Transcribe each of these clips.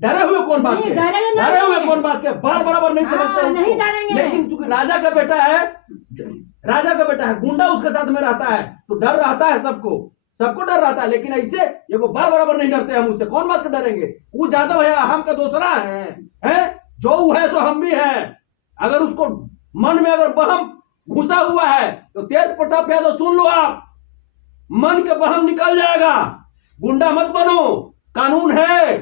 डरे हुए कौन बात के, डरे हुए कौन बात के, बाल बराबर नहीं समझते नहीं उसको। डरेंगे। लेकिन चूंकि राजा का बेटा है, राजा का बेटा है, गुंडा उसके साथ में रहता है, तो डर रहता है सबको, सबको डर रहता है। लेकिन ऐसे ये वो बाल बराबर नहीं डरते हम उससे, कौन बात के डरेंगे। वो जादव है, हम का दूसरा है, जो वो है सो हम भी है। अगर उसको मन में अगर बहम घुसा हुआ है तो तेज प्रताप यादव सुन लो आप, मन के बहम निकल जाएगा। गुंडा मत बनो, कानून है,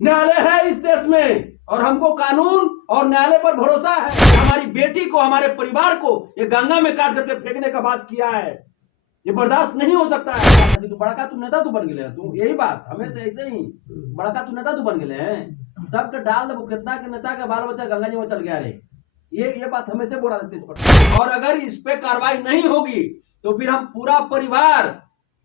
न्यायालय है इस देश में, और हमको कानून और न्यायालय पर भरोसा है। हमारी बेटी को, हमारे परिवार को ये गंगा में काट करके फेंकने का बात किया है, ये बर्दाश्त नहीं हो सकता है। तो बड़का तू नेता तू बन गए तू, यही बात हमें से ऐसे ही बड़का तू नेता तू बन गए हैं। सबके डाल दे कितना के नेता का बाल बच्चा गंगा जी में चल गया रे, ये बात हमें से बोला देते इस। और अगर इस पे कार्रवाई नहीं होगी तो फिर हम पूरा परिवार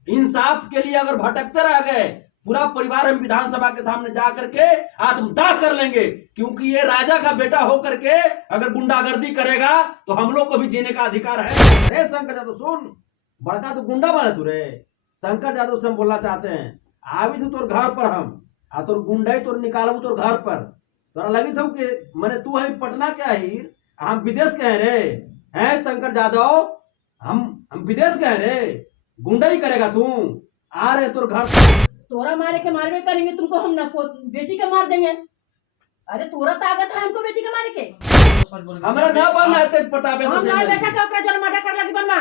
इंसाफ के लिए अगर भटकते रह गए, पूरा परिवार हम विधानसभा के सामने जा करके आत्मदाह कर लेंगे। क्योंकि ये राजा का बेटा हो करके अगर गुंडागर्दी करेगा तो हम लोग को भी जीने का अधिकार है। अरे शंकर यादव सुन, बड़का तो गुंडा बने तू रे। शंकर यादव से हम बोलना चाहते हैं, आवी तू तोर घर पर हम आ तोर गुंडाई तोर निकालू तोर घर पर, तोरा लगी था कि मैंने तू है पटना के ही, हम विदेश के हैं रे, हैं शंकर यादव, हम विदेश के हैं रे। गुंडा ही करेगा तू, आ रहे तोर घर पर। तोरा मारे के मारवे करेंगे तुमको, हम ना बेटी के मार देंगे। अरे तोरा ताकत है हमको बेटी के मारे के। हमारा ना बनना है तेज प्रताप हम ना बेटा के ओकरा जोरे मर्डर कर लगी बनवा,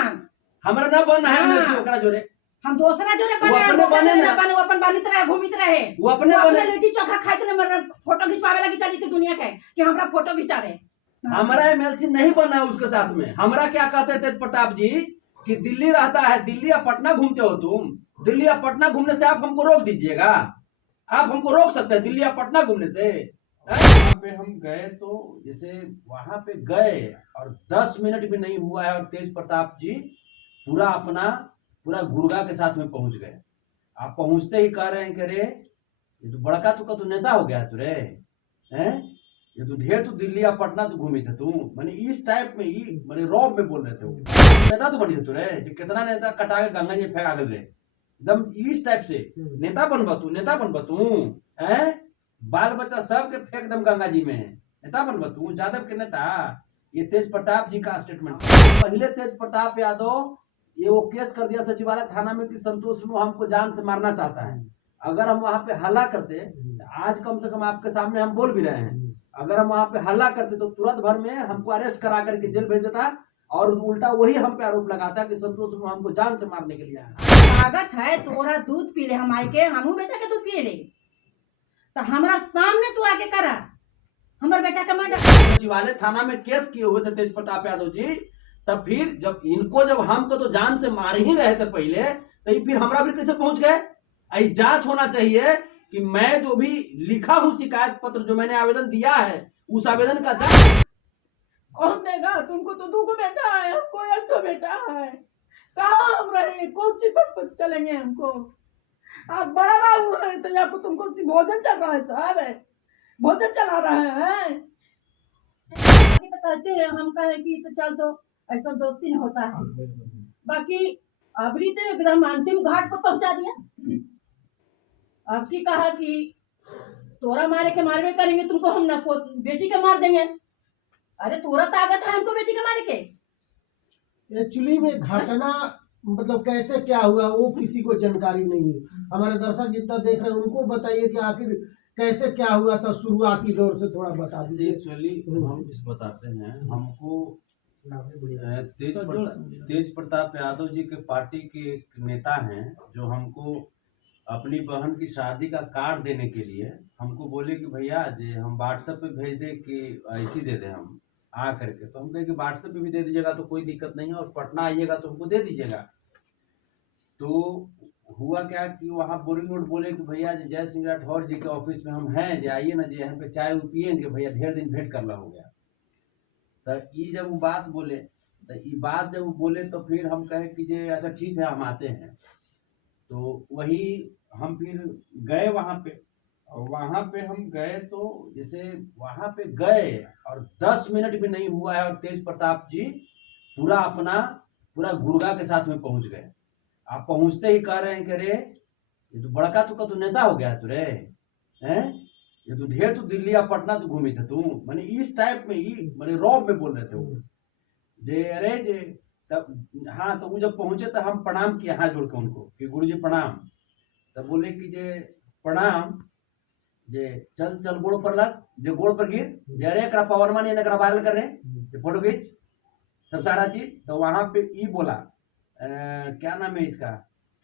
हमारा ना बनना है हमने ओकरा जोरे, हम दूसरा जोरे बने, वो अपने बने ना, बने वो अपन बानित रहे, घूमित रहे, वो अपने बने, लिट्टी चोखा खाइत रहे, फोटो खिंचवावे लगी चली थी दुनिया के कि हमरा फोटो खिंचावे। हमारा एमएलसी नहीं बनना है उसके साथ में। हमारा क्या कहते हैं तेज प्रताप जी कि दिल्ली रहता है, दिल्ली या पटना घूमते हो तुम, दिल्ली या पटना घूमने से आप हमको रोक दीजिएगा, आप हमको रोक सकते हैं दिल्ली या पटना घूमने से। वहां पे हम गए तो जैसे वहां पे गए और 10 मिनट भी नहीं हुआ है और तेज प्रताप जी पूरा गुर्गा के साथ में पहुंच गए। आप पहुंचते ही कह रहे हैं कि रे ये तो बड़का तू का तो नेता हो गया तू रे, हैं ये तो ढेर तू दिल्ली या पटना तू घूमी थे तू, मैंने इस टाइप में ही मैंने रॉब में बोल रहे थे। नेता तो बनी थे तू रे, कितना नेता कटा के गंगा जी फेंका गए एकदम इस टाइप से। नेता बनबा तू, नेता बनबा तू, हैं बाल बच्चा सब के फेंक दम गंगा जी में, नेता बनबा तू, यादव के नेता। ये तेज प्रताप जी का स्टेटमेंट। पहले तेज प्रताप यादव ये वो केस कर दिया सचिवालय थाना में कि संतोष हमको जान से मारना चाहता है। अगर हम वहां पे हल्ला करते, आज कम से कम आपके सामने हम बोल भी रहे हैं, अगर हम वहां पे हल्ला करते तो तुरंत भर में हमको अरेस्ट करा करके जेल भेज देता, और उल्टा वही हम पे आरोप लगाता कि संतोष हमको जान से मारने के लिए आया। ताकत है तोरा दूध पी ले, हम आए के हमू बेटा के दूध पिए ले, तो हमारा सामने तू आके करा हमारे बेटा का मर्डर। सचिवालय थाना में केस किए हुए थे तेज प्रताप यादव जी, तब फिर जब हमको तो जान से मार ही रहे थे पहले, तो फिर हमरा भी कैसे पहुंच गए। ऐसी जांच होना चाहिए कि मैं जो भी लिखा हूं शिकायत पत्र, जो मैंने आवेदन दिया है, उस आवेदन का जांच कौन देगा। तुमको तो 2 बेटा है, हमको 1 बेटा है, कहाँ हम रहे, कौन सी पर चलेंगे हमको। आप बड़ा बाबू है तो आपको तुमको भोजन चल रहा है साहब, है भोजन चला रहा है। तो कहते हैं हम कहे कि तो चल तो ऐसा दोस्ती नहीं होता है, बाकी अबरी तो एकदम अंतिम घाट को पहुंचा दिया। अब की कहा कि तोरा मारे के मारवे करेंगे तुमको, हम ना बेटी के मार देंगे। अरे तोरा ताकत है हमको बेटी के मारे के। एक्चुअली में घटना मतलब कैसे क्या हुआ वो किसी को जानकारी नहीं है। हमारे दर्शक जितना देख रहे हैं उनको बताइए कि आखिर कैसे क्या हुआ था, शुरुआती दौर से थोड़ा बता दीजिए। एक्चुअली हम इस बताते हैं, हमको तेज प्रताप यादव जी के पार्टी के एक नेता हैं जो हमको अपनी बहन की शादी का कार्ड देने के लिए हमको बोले कि भैया जी हम व्हाट्सएप पे भेज दे कि ऐसी दे दे हम आ करके। तो हम कहे कि व्हाट्सएप पे भी दे दीजिएगा तो कोई दिक्कत नहीं है, और पटना आइएगा तो हमको दे दीजिएगा। तो हुआ क्या कि वहाँ बोरिंग रोड बोले कि भैया जी जय सिंह राठौर जी के ऑफिस में हम हैं, जो आइए ना जी यहाँ पे चाय पियेंगे भैया, ढेर दिन भेंट करना हो गया। तो ये जब वो बात बोले, तो फिर हम कहे कि जे अच्छा ठीक है हम आते हैं। तो वही हम फिर गए वहाँ पे, और वहाँ पे हम गए तो जैसे वहाँ पे गए और 10 मिनट भी नहीं हुआ है और तेज प्रताप जी पूरा गुर्गा के साथ में पहुंच गए। आप पहुंचते ही कह रहे हैं कि रे ये तो बड़का तू का तो नेता हो गया तू रे, हैं ये तू ढेर, तू दिल्ली या पटना तू घूमी थे तू, मैंने इस टाइप में ही मैंने रॉब में बोल रहे थे वो जे अरे जे तब। हाँ तो वो जब पहुंचे तो हम प्रणाम किए हाथ जोड़ के उनको कि गुरुजी प्रणाम। तब बोले कि जे प्रणाम, जे चल चल गोड़ पर लग, जे गोड़ पर गिर, जे अरे एकरा पावर मानी एकरा वायरल कर रहे, जे फोटो खींच सब सारा चीज। तो वहां पे ई बोला क्या नाम है इसका,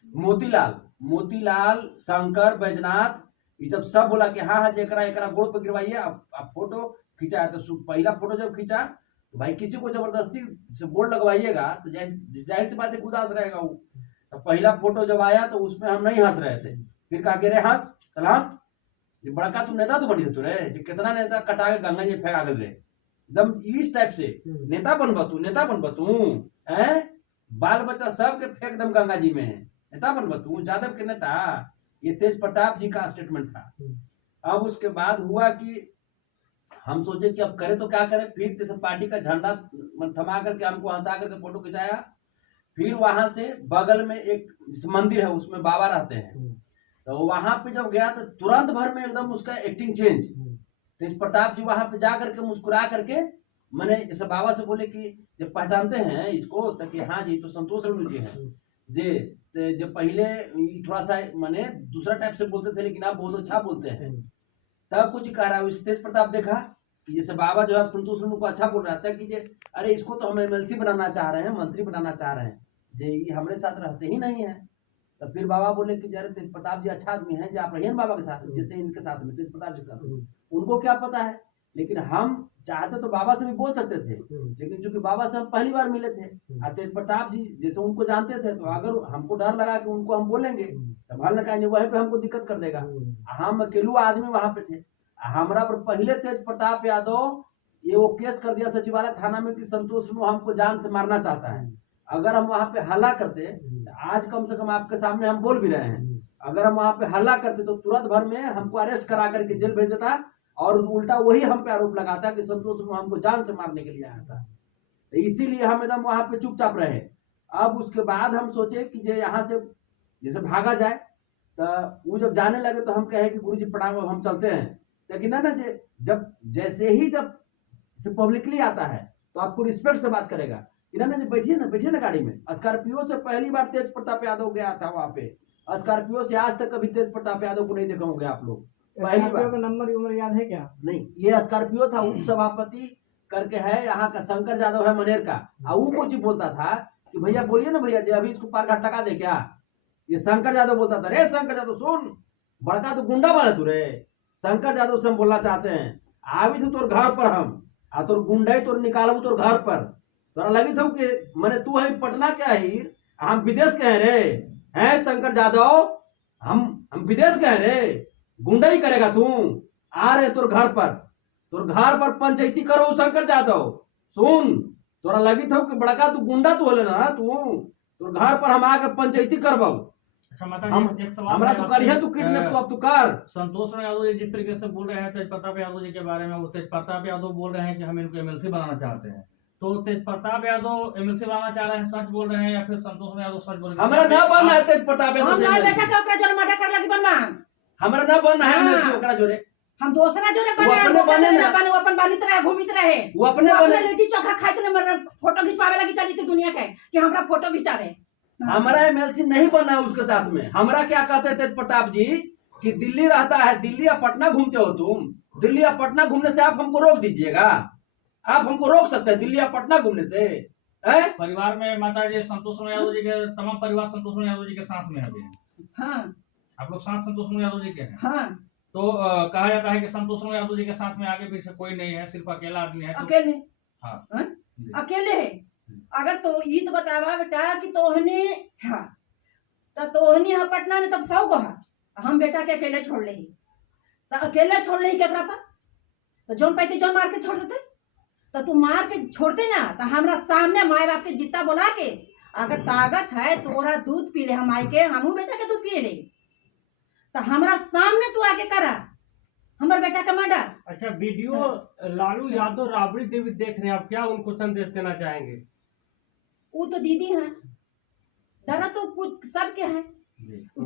मोतीलाल, मोतीलाल शंकर बैजनाथ, ये सब बोला कि हाँ हाँ जेकरा एकरा गोड़ पर गिरवाइए। अब फोटो खींचा। तो पहला फोटो जब खींचा तो भाई किसी को जबरदस्ती से बोर्ड लगवाइएगा तो जाहिर सी बात है उदास रहेगा वो। तो पहला फोटो जब आया तो उसमें हम नहीं हंस रहे थे। फिर कहा कि रे हंस, चल हंस, ये बड़का तू नेता तो बनी थे तू रे, कितना नेता कटा के गंगा जी फेंक आगे रे, एकदम इस टाइप से नेता बनबा तू, नेता बनबा तू है, बाल बच्चा सब के फेंक दम गंगा जी में, नेता बनबा तू, यादव के नेता। ये तेज प्रताप जी का स्टेटमेंट था। अब उसके बाद हुआ कि हम सोचे कि अब करें तो क्या करें। फिर जैसे पार्टी का झंडा थमा करके हमको हंसा करके फोटो खिंचाया। फिर वहां से बगल में एक मंदिर है उसमें बाबा रहते हैं, तो वहां पे जब गया तो तुरंत भर में एकदम उसका एक्टिंग चेंज। तेज प्रताप जी वहां पे जा करके मुस्कुरा करके मैंने जैसे बाबा से बोले कि जब पहचानते हैं इसको तो कि हाँ जी तो संतोष रेणु जी है जी। जब पहले थोड़ा सा मैंने दूसरा टाइप से बोलते थे लेकिन आप बहुत अच्छा बोलते हैं। तब कुछ कह रहा है तेज प्रताप देखा कि जैसे बाबा जो है संतोष रेणु को अच्छा बोल रहा था कि अरे इसको तो हम एमएलसी बनाना चाह रहे हैं, मंत्री बनाना चाह रहे हैं, जे ये हमारे साथ रहते ही नहीं है। तो फिर बाबा बोले कि जरा तेज प्रताप जी अच्छा आदमी है, जो आप रहिए बाबा के साथ, जैसे इनके साथ में तेज प्रताप जी के साथ, उनको क्या पता है। लेकिन हम चाहते तो बाबा से भी बोल सकते थे, लेकिन चूंकि बाबा से हम पहली बार मिले थे और तेज प्रताप जी जैसे उनको जानते थे, तो अगर हमको डर लगा कि उनको हम बोलेंगे तो भल न कहेंगे वहीं पे हमको दिक्कत कर देगा। हम अकेलू आदमी वहां पे थे, हमारा पर पहले तेज प्रताप यादव ये वो केस कर दिया सचिवालय थाना में कि संतोष रेणु हमको जान से मारना चाहता है। अगर हम वहां पे हल्ला करते, आज कम से कम आपके सामने हम बोल भी रहे हैं, अगर हम वहां पे हल्ला करते तो तुरंत भर में हमको अरेस्ट करा करके जेल भेज देता और उल्टा वही हम पे आरोप लगाता कि संतोष रेणु हमको जान से मारने के लिए आया था। तो इसीलिए हम एकदम वहां पे चुपचाप रहे। अब उसके बाद हम सोचे कि जे यहाँ से जैसे भागा जाए, तो वो जब जाने लगे तो हम कहे कि गुरुजी प्रणाम हम चलते हैं। लेकिन ना जब जैसे ही जब पब्लिकली आता है तो आपको रिस्पेक्ट से बात करेगा कि ना बैठिए ना गाड़ी में। स्कॉर्पियो से पहली बार तेज प्रताप यादव गया था वहां पे, स्कॉर्पियो से आज तक कभी तेज प्रताप यादव को नहीं देखा होंगे आप लोग। पहली बार का नंबर उम्र याद है क्या? नहीं, ये स्कॉर्पियो था, उप सभापति करके है यहाँ का, शंकर यादव है मनेर का। वो कुछ बोलता था कि भैया बोलिए ना भैया जी अभी इसको पार घाट लगा दे क्या। ये शंकर यादव बोलता था, रे शंकर यादव सुन, बड़का तो गुंडा बने तू रे। शंकर यादव से हम बोलना चाहते हैं, आवी थे तोर घर पर हम आ तोर गुंडे तोर निकालबू तोर घर पर, तोरा लगी था कि मैंने तू है पटना के ही, हम विदेश के हैं रे, हैं शंकर यादव, हम विदेश के हैं रे, गुंडा ही करेगा तू। आ रहे तोर घर पर पंचायती करो शंकर यादव। सुन, तोरा लगी था कि बड़का तू गुंडा तू होले ना, तोर घर पर हम आके पंचायती करबाऊ। अच्छा मतलब एक सवाल हमरा तो करिए तू किडनैप तो अब तू कर। संतोष यादव जी जिस तरीके से बोल रहे हैं तेज प्रताप यादव जी के बारे में, वो तेज प्रताप यादव बोल रहे हैं कि हम इनको एमएलसी बनाना चाहते हैं, तो तेज प्रताप यादव एमएलसी बनाना चाह रहे हैं, सच बोल रहे हैं या फिर संतोष यादव सच बोल रहे हैं? हमरा ना बनना है तेज प्रताप यादव हम से ना MLC। बेटा के ओकरा जोरे मर्डर कर लगी बनवा, हमरा ना बनना है हाँ। MLC ओकरा जोरे। हम दूसरा जोरे वो बने, अपने बने ना। वो अपन बानित रहे, घूमित रहे, वो अपने वो बने। अपने लिट्टी चोखा खाइत रहे, फोटो खिंचवावे लगी चली थी दुनिया के कि हमरा फोटो खिंचा रहे। हमारा MLC नहीं बनना है उसके साथ में। हमरा क्या कहते हैं तेज प्रताप जी कि दिल्ली रहता है, दिल्ली या पटना घूमते हो तुम, दिल्ली या पटना घूमने से आप हमको रोक दीजिएगा? आप हमको रोक सकते हैं दिल्ली या पटना घूमने से? है परिवार में माता जी संतोष यादव जी के तमाम परिवार संतोष यादव जी के साथ में अभी हैं। हाँ आप लोग साथ संतोष यादव जी के हैं। हाँ तो कहा जाता है कि संतोष यादव जी के साथ में आगे पीछे कोई नहीं है, सिर्फ अकेला आदमी है। तो अकेले, हाँ हाँ? अकेले है। अगर तो ये तो बतावा बेटा कि तोहने हाँ तो तोहनी यहाँ पटना ने तब 100 कहा, हम बेटा के अकेले छोड़ ले, तो अकेले छोड़ ले केकरा पर, तो जोन पैते जोन मार के छोड़ देते, तो तू मार के छोड़ते ना, तो हमरा सामने माए बाप के जितना बोला के अगर ताकत है तोरा दूध पी ले, हम आए के हमू बेटा के दूध पिए ले, तो हमरा सामने तू आके करा हमारे बेटा का मर्डर। अच्छा, वीडियो लालू यादव राबड़ी देवी देख रहे हैं, आप क्या उनको संदेश देना चाहेंगे? वो तो दीदी है, डरा तो कुछ सबके हैं,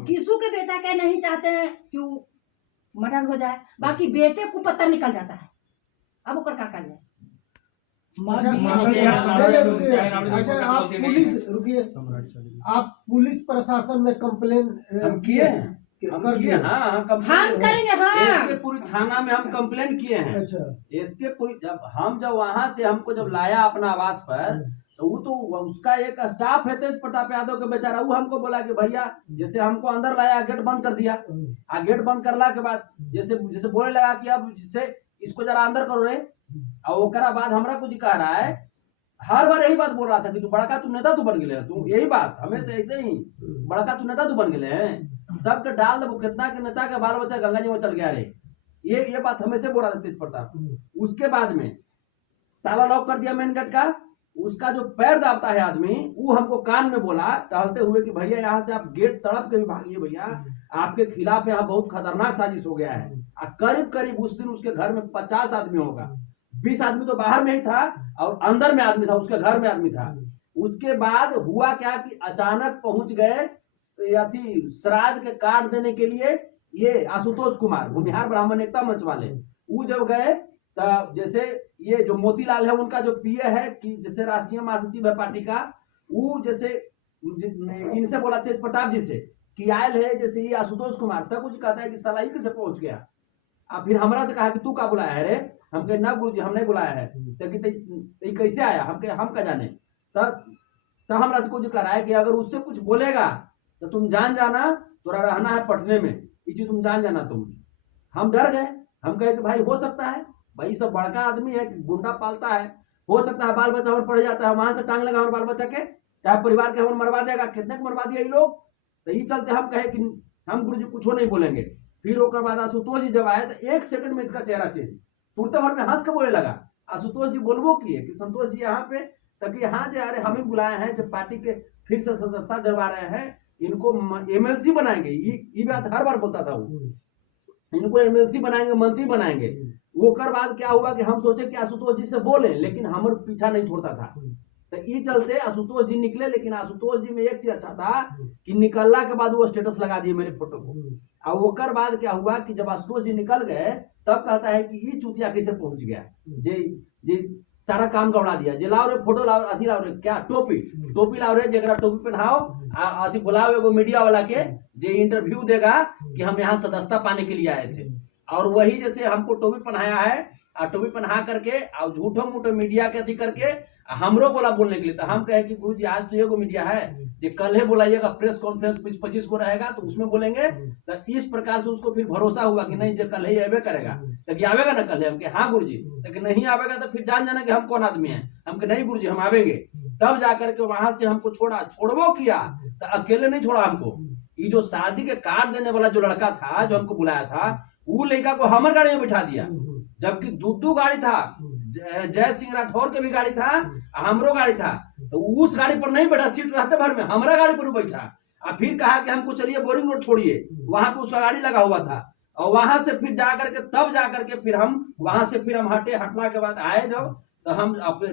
किसू के बेटा के नहीं चाहते हैं कि मर्डर हो जाए, बाकी बेटे को पता निकल जाता है, अब ओकर का कर जाए। अच्छा, अच्छा आप पुलिस रुकिए, आप पुलिस प्रशासन में कंप्लेन हम किए हैं, हम किए, हाँ हम कंप्लेन करेंगे, हाँ। एसके पुरी थाना में हम कंप्लेन किए हैं। अच्छा एसके पुरी जब वहां से हमको जब लाया अपना आवास पर, तो वो तो उसका एक स्टाफ है तेज प्रताप यादव के बेचारा, वो हमको बोला कि भैया जैसे हमको अंदर लाया, गेट बंद कर दिया, गेट बंद करला के बाद जैसे जैसे बोलने लगा कि अब जैसे इसको जरा अंदर करो रे, और ओकरा बाद हमरा कुछ कह रहा है, हर बार यही बात बोल रहा था कि तू बड़का तू नेता तू बन गए, तू यही बात हमें से ऐसे ही बड़का तू नेता तू बन गए हैं, सबके डाल दे कितना के नेता का बाल बच्चा गंगा जी में चल गया रे, ये बात हमें से बोल रहा था तेज प्रताप। उसके बाद में ताला लॉक कर दिया मेन गेट का, उसका जो पैर दाबता है आदमी, वो हमको कान में बोला टहलते हुए कि भैया यहाँ से आप गेट तड़प के भी भागिए भैया, आपके खिलाफ यहाँ बहुत खतरनाक साजिश हो गया है। करीब करीब उस दिन उसके घर में 50 आदमी होगा, 20 आदमी तो बाहर में ही था और अंदर में आदमी था, उसके घर में आदमी था। उसके बाद हुआ क्या कि अचानक पहुंच गए श्राद्ध के कार्ड देने के लिए ये आशुतोष कुमार भूमिहार ब्राह्मण एकता मंच वाले, वो जब गए तब जैसे ये जो मोतीलाल है उनका जो पीए है कि जैसे राष्ट्रीय महासचिव है पार्टी का, वो जैसे इनसे बोला तेज प्रताप जी से कि आयल है जैसे ये आशुतोष कुमार, तब कुछ कहता है कि साला ही कैसे पहुंच गया। अब फिर हमरा से कहा कि तू का बुलाया है रे, हम कहे ना गुरुजी हम नहीं बुलाया है, तो कैसे आया, हम कहे हम का जाने। तब हमरा से कुछ कह रहा है कि अगर उससे कुछ बोलेगा तो तुम जान जाना, तोरा रहना है पटने में, ये चीज तुम जान जाना तुम। हम डर गए, हम कहे कि भाई हो सकता है, भाई सब बड़का आदमी है, गुंडा पालता है, हो सकता है बाल बच्चा और पड़ जाता है, वहां से टांग लगा और बाल बच्चा के, चाहे परिवार के हम मरवा देगा, कितने को मरवा दिया ये लोग। तो ये चलते हम कहे कि हम गुरुजी कुछ नहीं बोलेंगे। फिर ओकर बाद आशुतोष जी जब आए तो 1 सेकंड में इसका चेहरा चेंज, तुरंत भर में हंस के बोलने लगा। आशुतोष जी बोलबो किए कि संतोष जी यहाँ पे तक यहाँ जो अरे हमें बुलाए हैं, जब पार्टी के फिर से सदस्यता दिलवा रहे हैं, इनको एमएलसी बनाएंगे, ये बात हर बार बोलता था वो, इनको एमएलसी बनाएंगे, मंत्री बनाएंगे। वो कर बाद क्या हुआ कि हम सोचे कि आशुतोष जी से बोले, लेकिन हमारे पीछा नहीं छोड़ता था। तो ये चलते आशुतोष जी निकले, लेकिन आशुतोष जी में एक चीज अच्छा था कि निकलने के बाद वो स्टेटस लगा दिए मेरे फोटो को। और वो कर बाद क्या हुआ कि जब आशुतोष जी निकल गए तब कहता है कि ये चूतिया कैसे पहुंच गया, जे सारा काम गवड़ा दिया, जे लाओ रे फोटो लाओ, अथी लाओ रे क्या टोपी लाओ रे, जरा टोपी पहनाओ, अथी बुलाओ एगो मीडिया वाला के जे इंटरव्यू देगा कि हम यहाँ सदस्यता पाने के लिए आए थे। और वही जैसे हमको टोपी पहनाया है, टोपी पहना करके और झूठो मूठो मीडिया के अथी करके हमरो बोला बोलने के लिए। तो हम कहे कि गुरुजी आज तो एगो मीडिया है, जो कल है बुलाइएगा प्रेस कॉन्फ्रेंस 25 को रहेगा तो उसमें बोलेंगे। तो इस प्रकार से उसको फिर भरोसा हुआ कि नहीं जो कल ही आवे करेगा, तो आवेगा ना कल है, हम हाँ गुरुजी, लेकिन नहीं आवेगा तो फिर जान जाना कि हम कौन आदमी है, हम नहीं गुरुजी हम आवेंगे। तब जाकर के वहां से हमको छोड़बो किया, तो अकेले नहीं छोड़ा हमको, ये जो शादी के कार्ड देने वाला जो लड़का था जो हमको बुलाया था, वो लड़का को हमारे गाड़ी में बिठा दिया, जबकि दो गाड़ी था, जय सिंह राठौर के भी गाड़ी था, हमरो गाड़ी था, तो उस गाड़ी पर नहीं बैठा, सीट रहते भर में हमारा गाड़ी पर बैठा। और फिर कहा कि हमको चलिए बोरिंग रोड छोड़िए, वहां पे उसका गाड़ी लगा हुआ था, और वहां से फिर जाकर के तब जाकर के फिर हम वहां से फिर हम हटला के बाद आए जब, तो हम अपने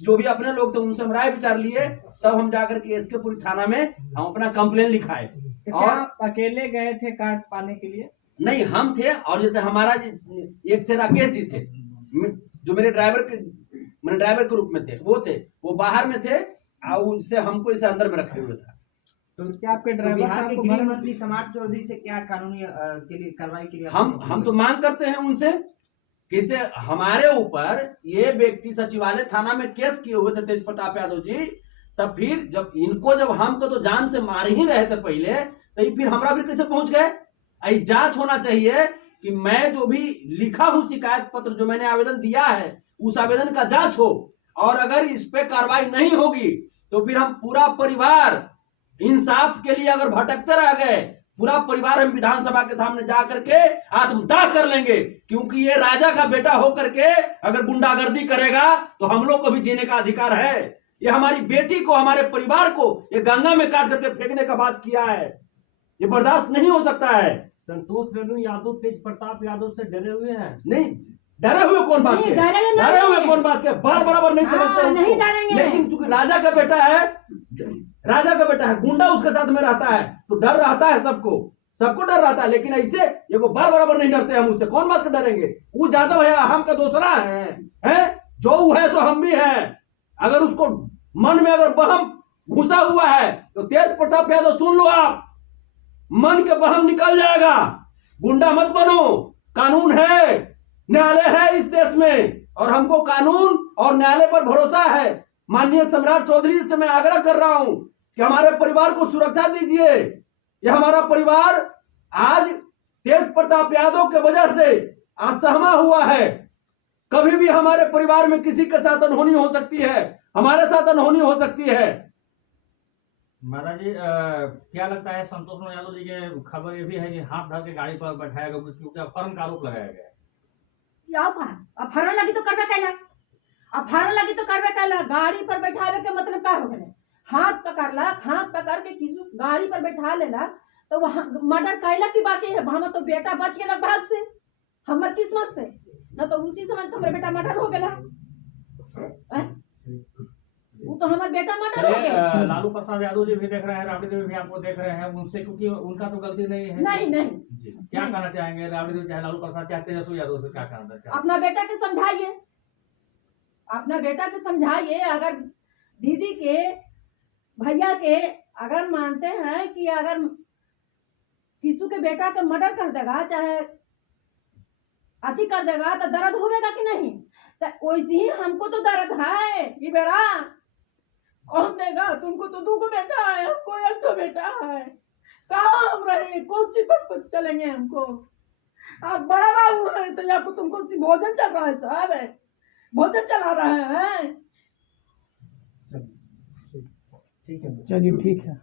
जो भी अपने लोग थे उनसे हम राय विचार लिए, तब हम जाकर के एसके पुरी थाना में हम अपना कंप्लेन लिखाए। और अकेले गए थे कार्ड पाने के लिए? नहीं, हम थे, और जैसे हमारा एक थे राकेश जी थे जो मेरे ड्राइवर के रूप में थे, वो बाहर में थे, और उससे हमको इसे अंदर में रखे हुए था। तो क्या आपके ड्राइवर बिहार के गृह मंत्री समाज चौधरी से क्या कानूनी के लिए कार्रवाई के लिए हम तो मांग करते हैं उनसे कि इसे हमारे ऊपर ये व्यक्ति सचिवालय थाना में केस किए हुए थे तेज प्रताप यादव जी, तब फिर जब हमको तो जान से मार ही रहे थे पहले, तो फिर हमारा भी कैसे पहुंच गए। जांच होना चाहिए कि मैं जो भी लिखा हूं शिकायत पत्र जो मैंने आवेदन दिया है उस आवेदन का जांच हो, और अगर इस पे कार्रवाई नहीं होगी तो फिर हम पूरा परिवार इंसाफ के लिए अगर भटकते रह गए, पूरा परिवार हम विधानसभा के सामने जाकर के आत्मदाह कर लेंगे, क्योंकि ये राजा का बेटा होकर के अगर गुंडागर्दी करेगा तो हम लोग को भी जीने का अधिकार है। ये हमारी बेटी को, हमारे परिवार को ये गंगा में काट करके फेंकने का बात किया है, ये बर्दाश्त नहीं हो सकता है। संतोष रेणु यादव तेज प्रताप यादव से डरे हुए हैं? नहीं, डरे हुए कौन बात के, डरे हुए कौन बात के, बराबर नहीं समझते नहीं डरेंगे, लेकिन चूंकि राजा का बेटा है, गुंडा उसके साथ में रहता है तो डर रहता है सबको। सबको डर रहता है, लेकिन ऐसे ये वो बार बराबर नहीं डरते हम उससे, कौन बात से डरेंगे? वो जादव है, हम का दूसरा है? जो वो है सो हम भी हैं। अगर उसको मन में अगर बहम घुसा हुआ है तो तेज प्रताप यादव सुन लो, आप मन के बहम निकल जाएगा। गुंडा मत बनो, कानून है, न्यायालय है इस देश में, और हमको कानून और न्यायालय पर भरोसा है। माननीय सम्राट चौधरी से मैं आग्रह कर रहा हूं कि हमारे परिवार को सुरक्षा दीजिए। यह हमारा परिवार आज तेज प्रताप यादव के वजह से असहमा हुआ है। कभी भी हमारे परिवार में किसी के साथ अनहोनी हो सकती है, हमारे साथ अनहोनी हो सकती है। महाराज जी क्या लगता है संतोष यादव जी के खबर ये भी है कि हाथ धर के गाड़ी पर बैठाया गया क्योंकि अपहरण का आरोप लगाया गया है। अपहरण लगी तो करबे कैला, अपहरण लगी तो करबे कैला। गाड़ी पर बैठावे के मतलब का हो गए? हाथ पकड़ला, हाथ पकड़ के किसी गाड़ी पर बैठा लेला तो वहां मर्डर कैला की बाकी है। हम तो बेटा बच गया भाग से, हमर किस्मत से, न तो उसी समय तो हमारे बेटा मर्डर हो गया। वो तो हमारे बेटा मर्डर हो गया। लालू प्रसाद यादव जी भी देख रहे हैं, राबड़ी देवी भी आपको देख रहे हैं, उनसे क्योंकि उनका तो गलती नहीं है। नहीं नहीं जी क्या कहना चाहेंगे? राबड़ी देवी चाहे लालू प्रसाद चाहे तेजस्वी यादव से क्या कहना चाहेंगे? अपना बेटा के समझाइए, अपना बेटा के समझाइए। अगर दीदी के भैया के अगर मानते हैं कि अगर किसी के बेटा का मर्डर कर देगा चाहे अति कर देगा तो दर्द होगा कि नहीं? तो वैसे ही हमको तो दर्द है। ये बेटा कौन देगा? तुमको तो दो बेटा है, हमको एक तो बेटा है। कहाँ हम रहे, कौन सी पर चलेंगे हमको? आप बड़ा बाबू है तो आपको तुमको भोजन चल रहा है साहब, भोजन चला रहे हैं। ठीक है, चलिए ठीक है।